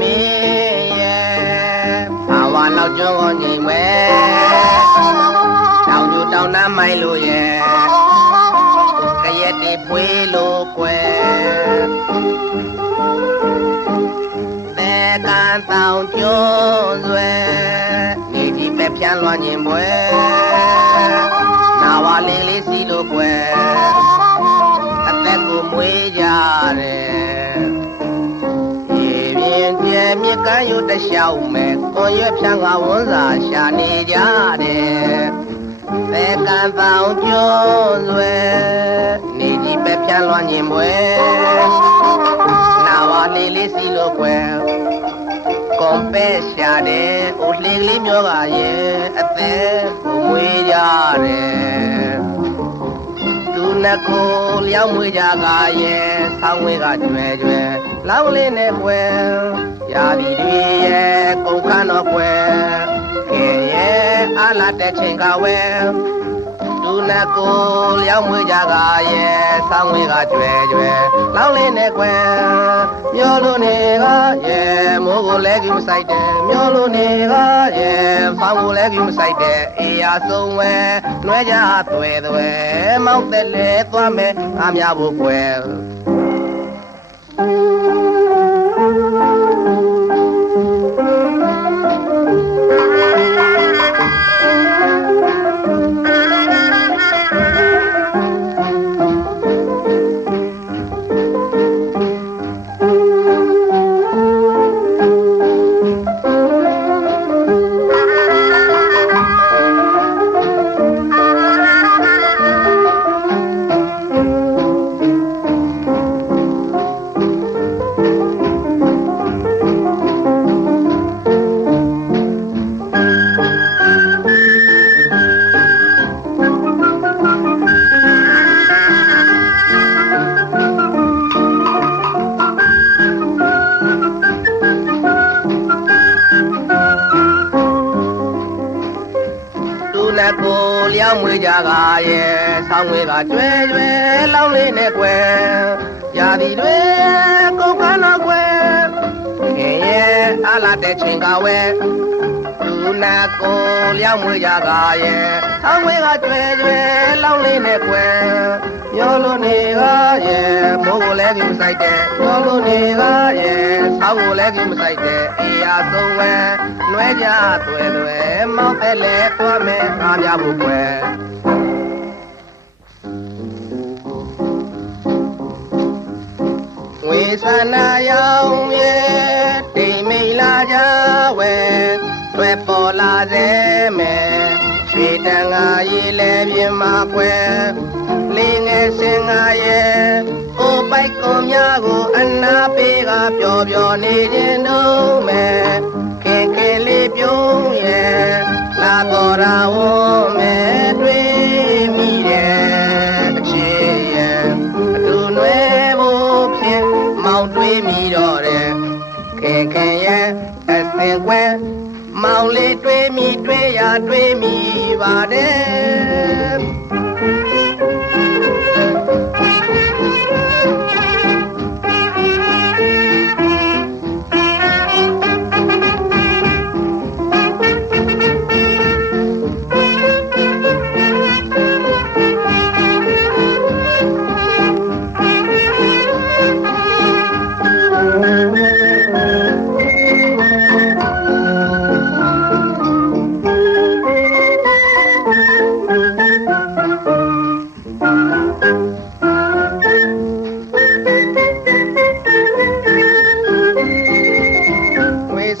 မင်းရဲ့ဘာဝနောက်ကျွန်းကိုညီမွဲတောင်ကျတောင်နှမ်းမိုက်လို့ရဲ့ကရက်တီဖွေးလို့ကွယ်တဲကန်တောင်ကျွန်းဆွဲနေကြီးပဲဖြန်းလွှမ်းခြင်းပွဲ ရုတ်တလျှောက်မဲ့ကွန်ရွက်ဖြန်းကဝန်စာရှာနေကြတယ်သဲကံတောင်ကျွန်းဆွဲနေကြီးပဲဖြန်းလွှမ်းခြင်းပွဲနာဝလေးလေးစီလို့ကွယ်ကွန်ပဲရှာတယ်ဦးလေးကလေးမျိုးကရဲ့အသက်ကိုမွေးကြတယ် သူနှကိုလျောင်းမွေးကြကရဲ့ဆောင်းဝေးကကျွဲကျွဲလောင်းလေးနဲ့ကွယ်ရာဒီတွေရဲ့ကုန်ခန်းတော့ကွယ်ခင်ရဲ့အလားတဲ့ချိန်ကဝဲသူ နှကိုလျောင်းမွေးကြကရဲ့ဆောင်းဝေးကကျွဲကျွဲလောင်းလေးနဲ့ကွယ်မျောလို့နေကရဲ့မိုးကိုလည်းကြည့်မဆိုင်တယ်မျောလို့နေကရဲ့ဖောင်းကိုလည်းကြည့်မဆိုင်တယ်အေးရဆုံးဝဲနှွဲကြသွဲသွဲမောက်တဲ့လေသွားမယ်အားများဖို့ကွယ်သူ လျောင်းမွေးကြကရဲ့ဆောင်းဝေးကကျွဲကျွဲလောင်းလေးနဲ့ကွယ်ရာဒီတွေကုန်ကန်းတော့ကွယ်ခင်ရဲ့အလားတဲ့ချိန်ကဝဲသူ နဲ့ကိုလျောင်းမွေးကြကရဲ့ဆောင်းဝေးကကျွဲကျွဲလောင်းလေးနဲ့ကွယ်မျောလို့နေကရဲ့မိုးကိုလည်းကြည့်မဆိုင်တဲ့မျောလို့နေကရဲ့ဆောင်းကိုလည်းကြည့်မဆိုင်တဲ့အေးရဆုံးဝဲနှွဲကြသွဲသွဲမောက်တဲ့လေသွားမယ်အားကြဖို့ကွယ်ဝေသနာရောင်ရဲ့တိမ်မိန်လာကြဝဲ တွဲပေါ်လာစေမယ်ရွှေတန်ငါရီလဲပြင်းမှာကွယ်လေးငယ်စင်ငါရဲ့အိုပိုက်ကုန်များကိုအနာပေးကပျော်ပျော်နေခြင်းတော့မယ်ခင်ခင်လေးပြုံးရဲ့လာတော်ရာဝ စင်ကွယ်မောင်လေးတွေ့မိတွေ့ရတွေ့မိပါတယ်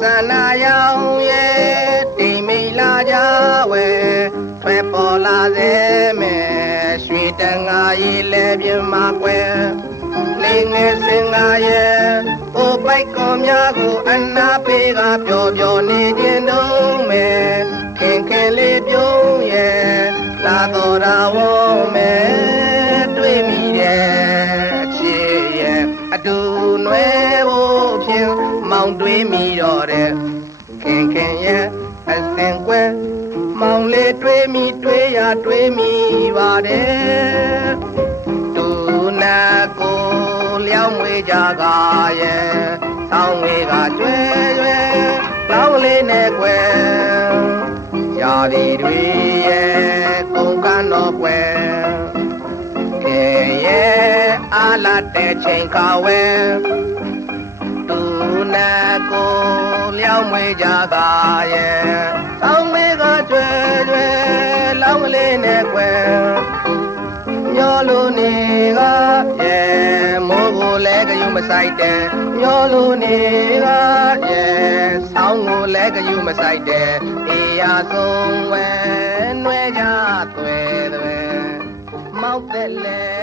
ဝေသနာရောင်ရဲ့တိမ်မိန်လာကြဝဲထွဲပေါ်လာစေမယ်ရွှေတန်ငါရီလဲပြင်းမှာကွယ်လေးငယ်စင်ငါရဲ့အိုပိုက်ကောများကိုအနာပေးကပျော်ပျော်နေခြင်းတော့မယ်ခင်ခင်လေးပြုံးရဲ့လာတော်ရာဝုံးမယ်တွေ့မိတယ်အချစ်ရဲ့အတူနွယ်ဖို့ဖြင့်မော င်တွေးမိတော့တယ်ခင်ခင်ရဲ့အစင်ကွယ်မောင်လေးတွေးမိတွေးရတွေးမိပါတယ်သူနာကိုလျောင်းမွေးကြကရဲ့ဆောင်းငွေကကျွဲကျွဲလောင်းလေးနဲ့ကွယ်ရာဒီတွေရဲ့ကုန်ကန်းတော့ကွယ်ခေရဲ့အာလာတဲ့ချိန်ခါဝဲသူ နာကိုလျောင်းမွေကြတာရဲ့ဆောင်းမေကကျွဲကျွဲလောင်းလေးနဲ့ကွယ်မျောလို့နေကရဲ့မိုးကိုလည်းကြယူမဆိုင်တဲ့မျောလို့နေကရဲ့ဆောင်းကိုလည်းကြယူမဆိုင်တဲ့အေးရဆုံးဝဲနှွဲကြသွဲသွဲမောက်တဲ့လေ